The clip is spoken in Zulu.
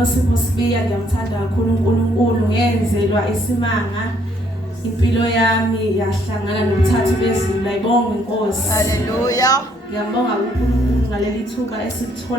Nosipho Sibiya ngiyamthanda kakhulu uNkulunkulu ngenzelwa isimanga impilo yami yahlangana nobuthathu bezulu ayibonge inkosi haleluya ngiyambonga uNkulunkulu ngaleli thuba esithola